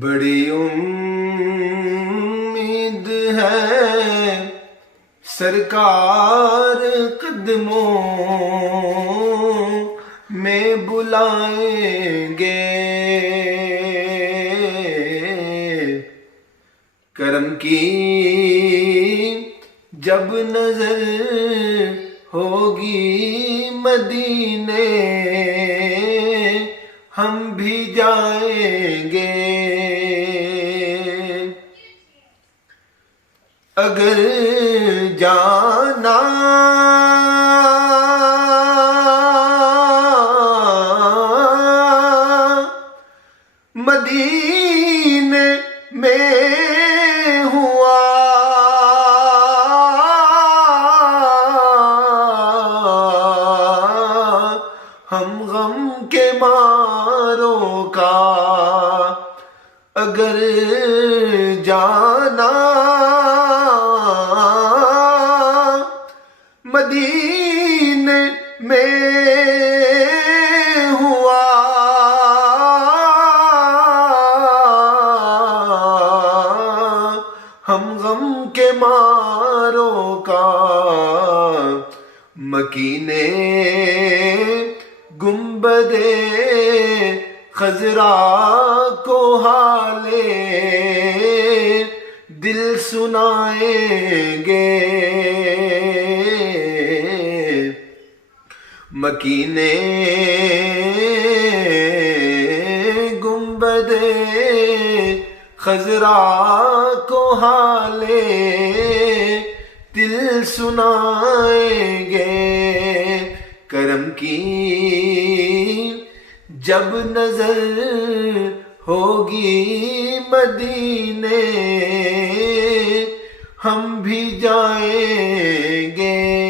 بڑی امید ہے سرکار قدموں میں بلائیں گے، کرم کی جب نظر ہوگی مدینے ہم بھی جائیں گے۔ اگر جانا مدینے میں ہوا ہم غم کے ماروں کا، اگر جانا مدینے میں ہوا ہم غم کے ماروں کا، مکینے گنبد خضرا کو حالے دل سنائیں گے، مکینے گنبد خضرا کو حالے دل سنائیں گے، کرم کی جب نظر ہوگی مدینے ہم بھی جائیں گے۔